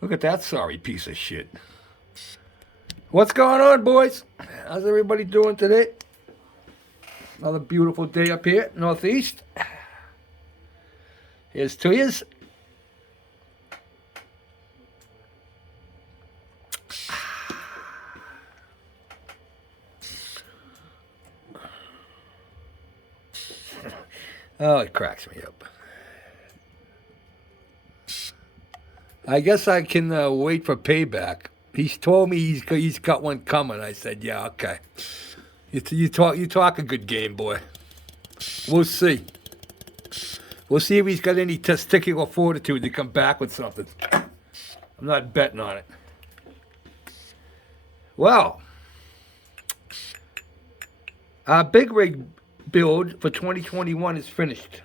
Look at that sorry piece of shit. What's going on, boys? How's everybody doing today? Another beautiful day up here, northeast. Here's to yous. Oh, it cracks me up. I guess I can wait for payback. He's told me he's got one coming. I said, yeah, okay. You talk a good game, boy. We'll see. We'll see if he's got any testicular fortitude to come back with something. I'm not betting on it. Well, our big rig build for 2021 is finished.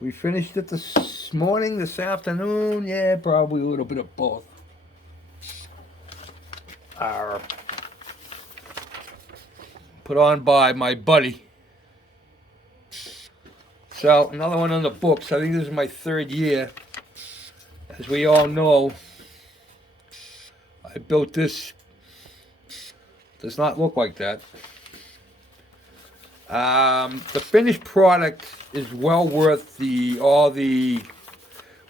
We finished it this morning, this afternoon. Yeah, probably a little bit of both. Put on by my buddy. So, another one on the books. I think this is my third year. As we all know, I built this. Does not look like that. The finished product is well worth all the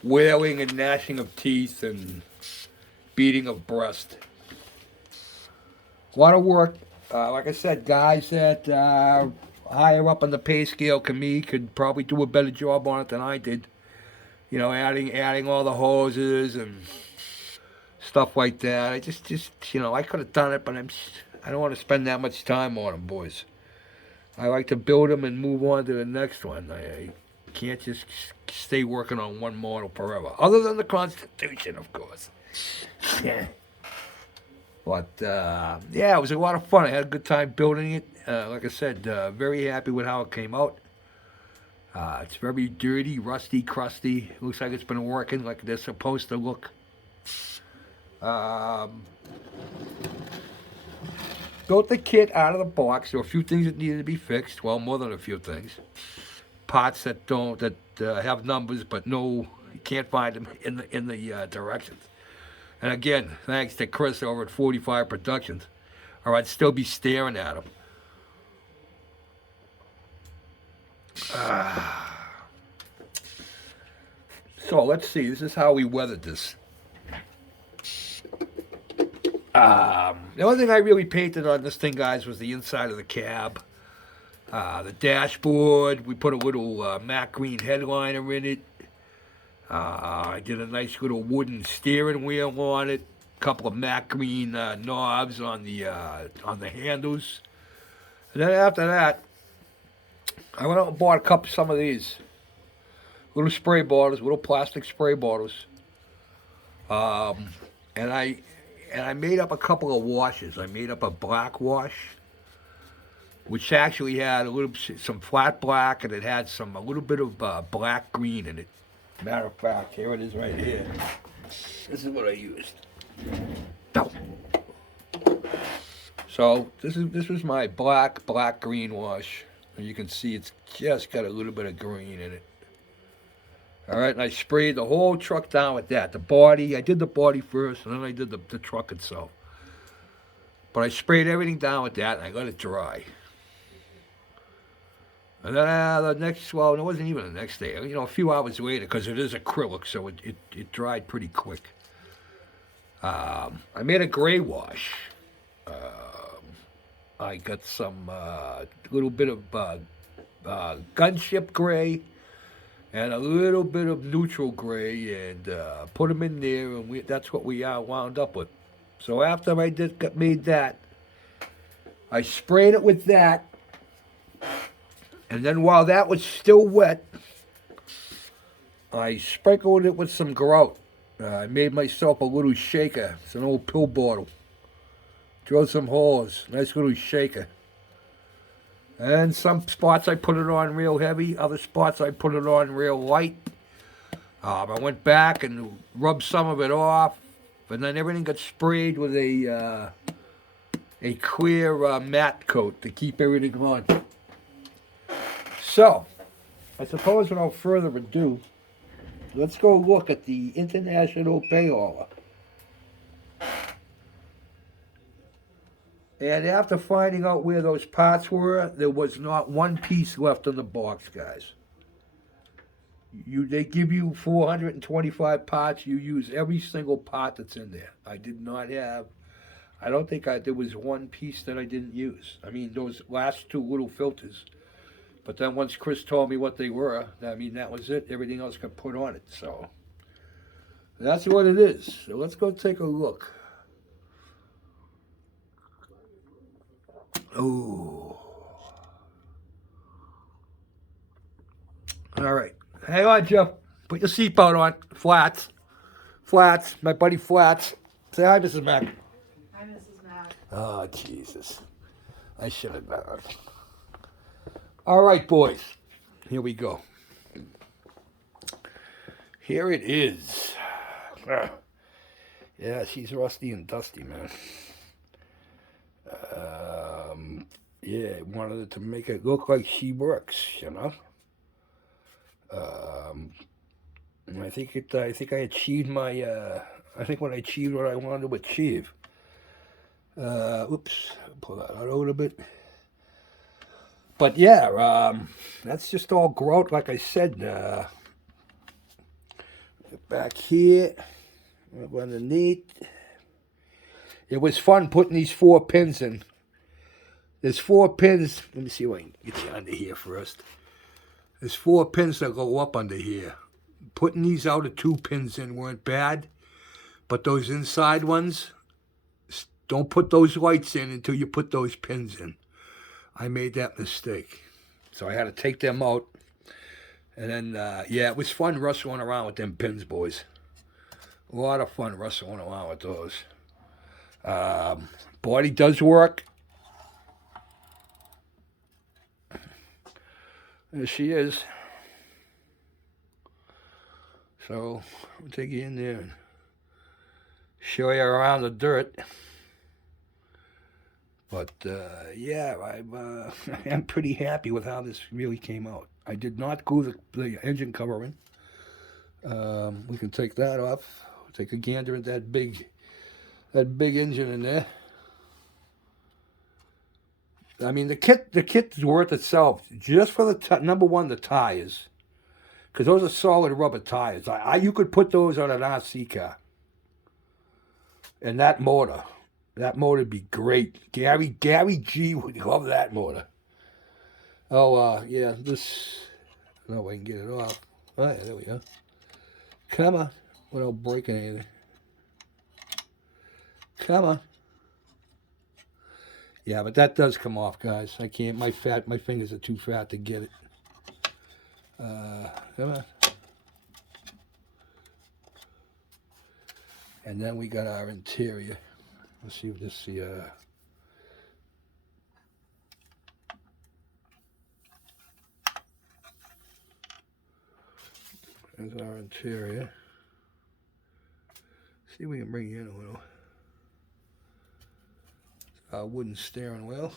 wailing and gnashing of teeth and beating of breast. A lot of work. Like I said, guys that higher up on the pay scale could probably do a better job on it than I did. You know, adding all the hoses and stuff like that. I just I could have done it, but I don't want to spend that much time on them, boys. I like to build them and move on to the next one. I can't just stay working on one model forever. Other than the Constitution, of course. Yeah. But, yeah, it was a lot of fun. I had a good time building it. Like I said, very happy with how it came out. It's very dirty, rusty, crusty. Looks like it's been working like they're supposed to look. Built the kit out of the box. There were a few things that needed to be fixed. Well, more than a few things. Parts that have numbers, but you can't find them in the directions. And again, thanks to Chris over at 45 Productions, or I'd still be staring at him. So let's see. This is how we weathered this. The only thing I really painted on this thing, guys, was the inside of the cab. The dashboard, we put a little matte green headliner in it. I did a nice little wooden steering wheel on it. A couple of matte green knobs on the handles. And then after that, I went out and bought some of these little spray bottles, little plastic spray bottles. And I made up a couple of washes. I made up a black wash, which actually had some flat black, and it had a little bit of black green in it. Matter of fact, here it is right here. This is what I used. No. So this was my black green wash. And you can see it's just got a little bit of green in it. All right, and I sprayed the whole truck down with that. The body, I did the body first, and then I did the truck itself. But I sprayed everything down with that, and I let it dry. And then it wasn't even the next day. A few hours later, because it is acrylic, so it dried pretty quick. I made a gray wash. I got some little bit of gunship gray and a little bit of neutral gray, and put them in there, and that's what we wound up with. So after I made that, I sprayed it with that, and then while that was still wet, I sprinkled it with some grout. I made myself a little shaker. It's an old pill bottle. Drilled some holes. Nice little shaker. And some spots I put it on real heavy. Other spots I put it on real light. I went back and rubbed some of it off. And then everything got sprayed with a clear matte coat to keep everything on. So, I suppose without further ado, let's go look at the international pay order. And after finding out where those parts were, there was not one piece left in the box, guys. They give you 425 parts. You use every single part that's in there. I did not have. I don't think there was one piece that I didn't use. I mean, those last two little filters. But then once Chris told me what they were, I mean, that was it. Everything else got put on it. So that's what it is. So let's go take a look. Oh. All right. Hang on, Jeff. Put your seatbelt on. Flats. Flats. My buddy Flats. Say hi, Mrs. Mac. Hi, Mrs. Mac. Oh, Jesus. I should have known. All right, boys. Here we go. Here it is. Yeah, she's rusty and dusty, man. Yeah, wanted it to make it look like she works, you know. And I think I achieved my. I think when I achieved what I wanted to achieve. Oops, pull that out a little bit. But yeah, that's just all grout, like I said. Back here, up underneath. It was fun putting these 4 pins in. There's 4 pins. Let me see if I can get you under here first. There's 4 pins that go up under here. Putting these outer 2 pins in weren't bad, but those inside ones, don't put those lights in until you put those pins in. I made that mistake. So I had to take them out. And then, yeah, it was fun wrestling around with them pins, boys. A lot of fun wrestling around with those. Body does work. There she is. So, I'll take you in there and show you around the dirt. But, yeah, I'm pretty happy with how this really came out. I did not glue the engine cover in. We can take that off. Take a gander at that big engine in there. I mean, the kit's worth itself just for the number one, the tires, because those are solid rubber tires. You could put those on an RC car, and that motor'd be great. Gary G would love that motor. Oh, yeah, this. No, I can get it off. Oh yeah, there we go. Come on, without breaking anything. Come on. Yeah, but that does come off, guys. I can't. My fingers are too fat to get it. Come on. And then we got our interior. Let's see if this There's our interior. See if we can bring you in a little. Our wooden steering wheel.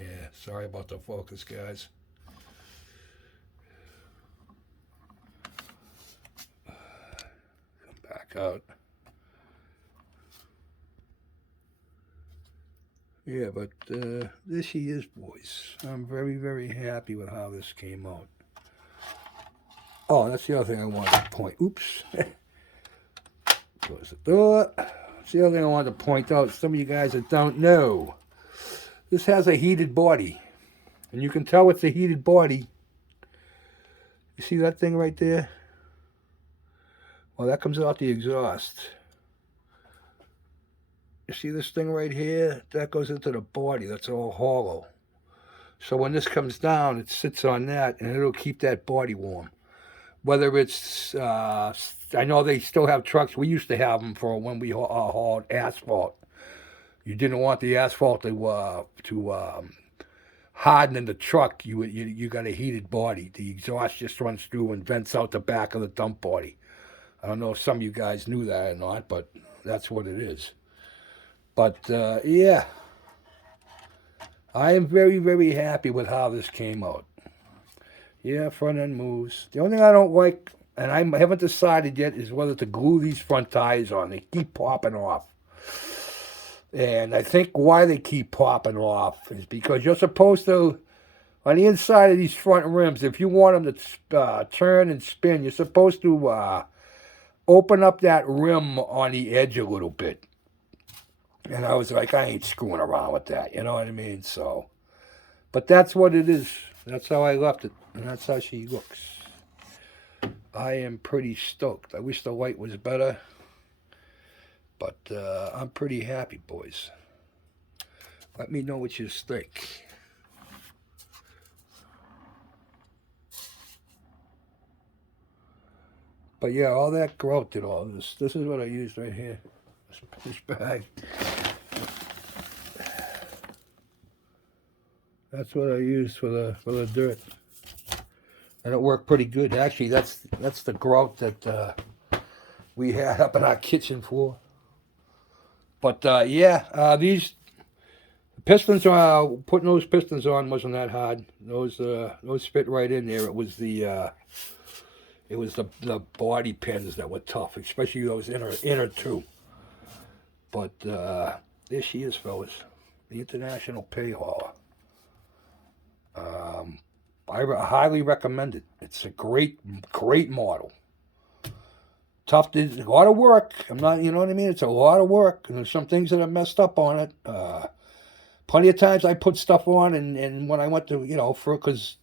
Yeah, sorry about the focus, guys. Come back out. Yeah, but there she is, boys. I'm very, very happy with how this came out. Oh, that's the other thing I wanted to point. Oops. Close the door. That's the other thing I wanted to point out. Some of you guys that don't know. This has a heated body. And you can tell it's a heated body. You see that thing right there? Well, that comes out the exhaust. You see this thing right here? That goes into the body. That's all hollow. So when this comes down, it sits on that, and it'll keep that body warm. Whether it's, I know they still have trucks. We used to have them for when we hauled asphalt. You didn't want the asphalt to harden in the truck. You got a heated body. The exhaust just runs through and vents out the back of the dump body. I don't know if some of you guys knew that or not, but that's what it is. But, yeah, I am very, very happy with how this came out. Yeah, front end moves. The only thing I don't like, and I haven't decided yet, is whether to glue these front tires on. They keep popping off. And I think why they keep popping off is because you're supposed to, on the inside of these front rims, if you want them to turn and spin, you're supposed to open up that rim on the edge a little bit. And I was like, I ain't screwing around with that. You know what I mean? So, but that's what it is. That's how I left it. And that's how she looks. I am pretty stoked. I wish the light was better. But I'm pretty happy, boys. Let me know what you think. But yeah, all that growth did all this. This is what I used right here. This bag. That's what I used for the dirt. And it worked pretty good. Actually, that's the growth that we had up on our kitchen floor. But yeah, these pistons, putting those pistons on wasn't that hard. Those fit right in there. It was the body pins that were tough, especially those inner two. But there she is, fellas, the International Pay Hauler. I highly recommend it. It's a great model. Tough, a lot of work. I'm not, you know what I mean? It's a lot of work. And there's some things that are messed up on it. Plenty of times I put stuff on, and when I went to, because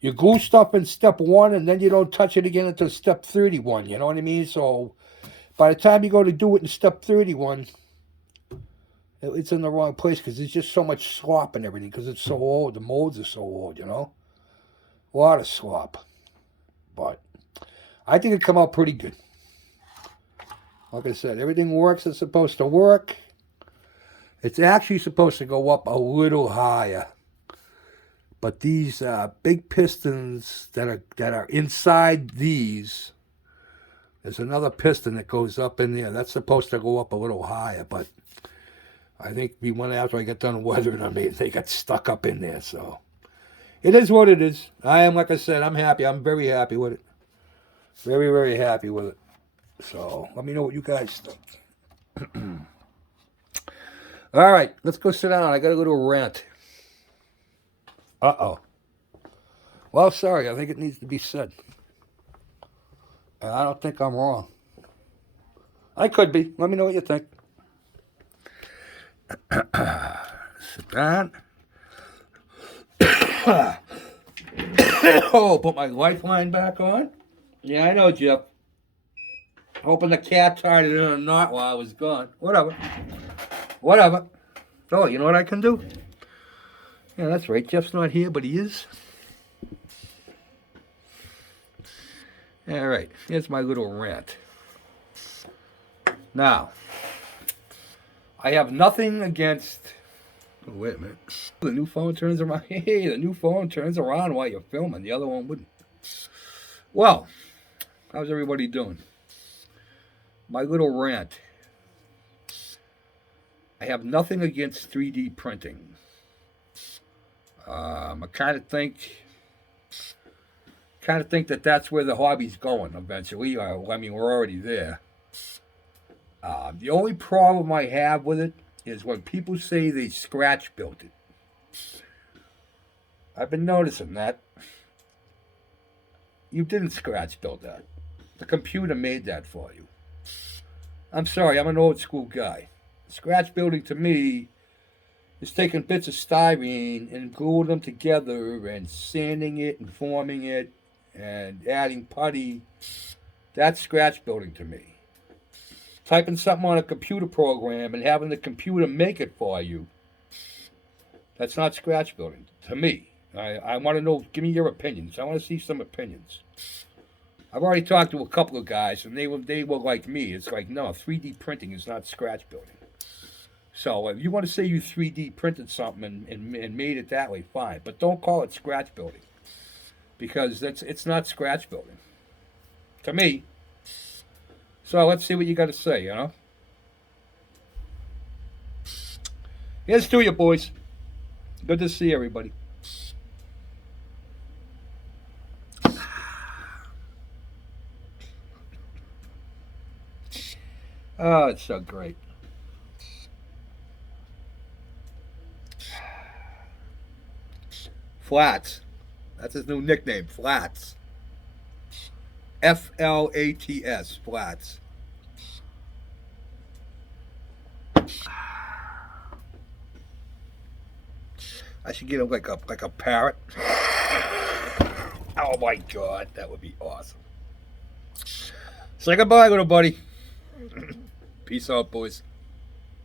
you glue stuff in step 1, and then you don't touch it again until step 31. You know what I mean? So by the time you go to do it in step 31, it's in the wrong place because there's just so much slop and everything because it's so old. The molds are so old, A lot of slop. But I think it come out pretty good. Like I said, everything works. It's supposed to work. It's actually supposed to go up a little higher. But these big pistons that are inside these, there's another piston that goes up in there. That's supposed to go up a little higher. But I think after I got done weathering them, they got stuck up in there. So it is what it is. Like I said, I'm happy. I'm very happy with it. Very, very happy with it. So let me know what you guys think. All right, let's go sit down. I got to go to a rant. Uh-oh. Well, sorry. I think it needs to be said. And I don't think I'm wrong. I could be. Let me know what you think. Sit down. Oh, put my lifeline back on? Yeah, I know, Jeff. Hoping the cat tied it in a knot while I was gone. Whatever. Oh, you know what I can do? Yeah, that's right. Jeff's not here, but he is. All right. Here's my little rant. Now, I have nothing against... Oh, wait a minute. The new phone turns around. Hey, the new phone turns around while you're filming. The other one wouldn't. Well, how's everybody doing? My little rant. I have nothing against 3D printing. I kind of think that that's where the hobby's going eventually. I mean, we're already there. The only problem I have with it is when people say they scratch built it. I've been noticing that. You didn't scratch build that. The computer made that for you. I'm sorry, I'm an old school guy. Scratch building to me is taking bits of styrene and gluing them together and sanding it and forming it and adding putty. That's scratch building to me. Typing something on a computer program and having the computer make it for you, that's not scratch building to me. I want to know, give me your opinions. I want to see some opinions. I've already talked to a couple of guys, and they were like me. It's like, no, 3D printing is not scratch building. So if you want to say you 3D printed something and made it that way, fine. But don't call it scratch building. Because it's not scratch building. To me. So let's see what you got to say, Here's to you, boys. Good to see everybody. Oh, it's so great. Flats. That's his new nickname, Flats. Flats. Flats. I should get him like a parrot. Oh my god, that would be awesome. Say goodbye, little buddy. Peace out, boys.